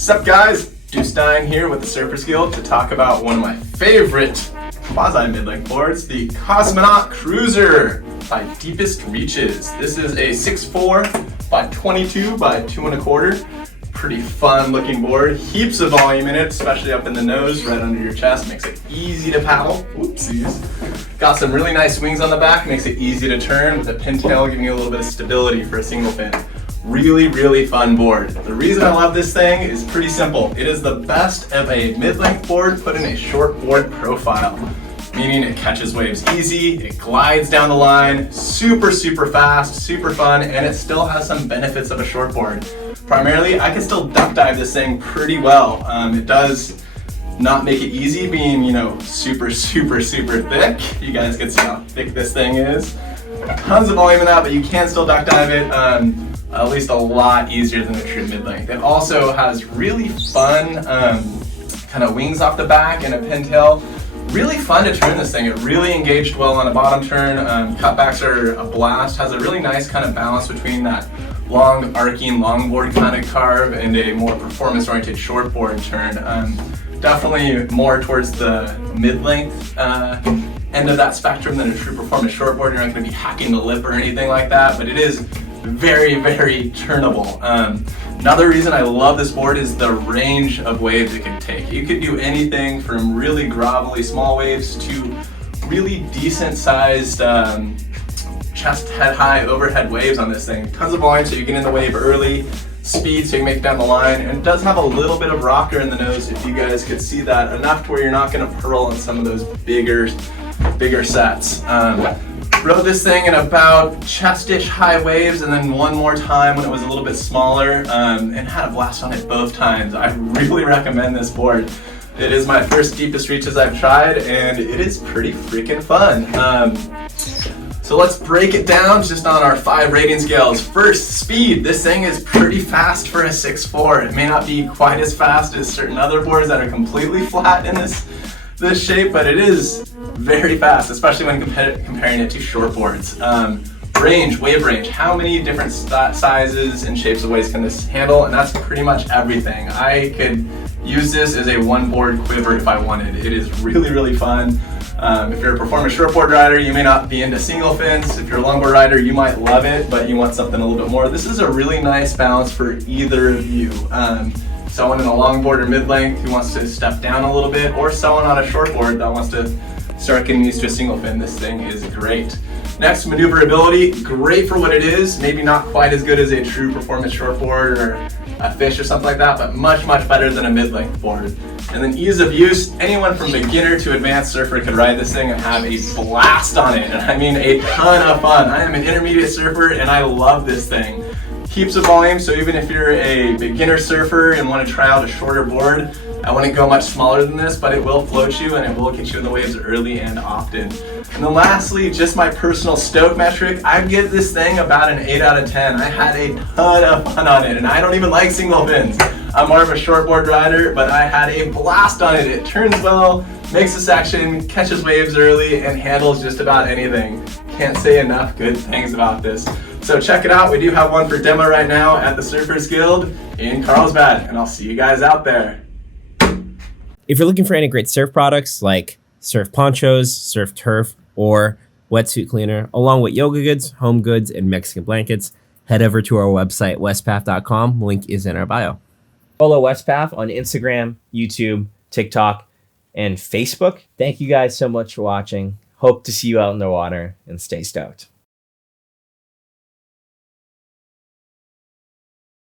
Sup guys, Deuce Stein here with the Surfers Guild to talk about one of my favorite quasi-mid-length boards, the Kozmk Kruzr by Deepest Reaches. This is a 6'4" by 22 by 2 1/4. Pretty fun looking board, heaps of volume in it, especially up in the nose, right under your chest, makes it easy to paddle. Whoopsies. Got some really nice wings on the back, makes it easy to turn with a pintail, giving you a little bit of stability for a single fin. Really fun board. The reason I love this thing is pretty simple. It is the best of a mid-length board put in a short board profile, meaning it catches waves easy, it glides down the line, super fast, super fun, and it still has some benefits of a short board. Primarily, I can still duck dive this thing pretty well. It does not make it easy being, super thick. You guys can see how thick this thing is. Tons of volume in that, but you can still duck dive it. At least a lot easier than a true mid-length. It also has really fun kind of wings off the back and a pintail. Really fun to turn this thing. It really engaged well on a bottom turn. Cutbacks are a blast. Has a really nice kind of balance between that long arcing longboard kind of carve and a more performance-oriented shortboard turn. Definitely more towards the mid-length end of that spectrum than a true performance shortboard. You're not going to be hacking the lip or anything like that, but it is very turnable. Another reason I love this board is the range of waves it can take. You could do anything from really grovelly small waves to really decent sized chest head high overhead waves on this thing. Tons of volume so you get in the wave early, speed so you can make it down the line, and it does have a little bit of rocker in the nose if you guys could see that, enough to where you're not going to pearl on some of those bigger sets. Rode this thing in about chest-ish high waves and then one more time when it was a little bit smaller, and had a blast on it both times. I really recommend this board. It is my first deepest reaches I've tried, and it is pretty freaking fun. So let's break it down just on our 5 rating scales. First, speed. This thing is pretty fast for a 6'4". It may not be quite as fast as certain other boards that are completely flat in this shape, but it is very fast, especially when comparing it to short boards. Wave range. How many different sizes and shapes of waves can this handle? And that's pretty much everything. I could use this as a one board quiver if I wanted. It is really fun. If you're a performance shortboard rider, you may not be into single fins. If you're a longboard rider, you might love it, but you want something a little bit more. This is a really nice balance for either of you. Someone in a longboard or mid-length who wants to step down a little bit, or someone on a shortboard that wants to start getting used to a single fin. This thing is great. Next, maneuverability. Great for what it is. Maybe not quite as good as a true performance shortboard or a fish or something like that, but much better than a mid-length board. And then ease of use. Anyone from beginner to advanced surfer could ride this thing and have a blast on it. And I mean a ton of fun. I am an intermediate surfer and I love this thing. Heaps of volume, so even if you're a beginner surfer and want to try out a shorter board, I wouldn't go much smaller than this, but it will float you and it will get you in the waves early and often. And then lastly, just my personal stoke metric, I'd give this thing about an 8 out of 10. I had a ton of fun on it, and I don't even like single fins. I'm more of a shortboard rider, but I had a blast on it. It turns well, makes a section, catches waves early, and handles just about anything. Can't say enough good things about this. So check it out. We do have one for demo right now at the Surfers Guild in Carlsbad, and I'll see you guys out there. If you're looking for any great surf products like surf ponchos, surf turf, or wetsuit cleaner, along with yoga goods, home goods, and Mexican blankets, head over to our website, westpath.com. Link is in our bio. Follow Westpath on Instagram, YouTube, TikTok, and Facebook. Thank you guys so much for watching. Hope to see you out in the water, and stay stoked.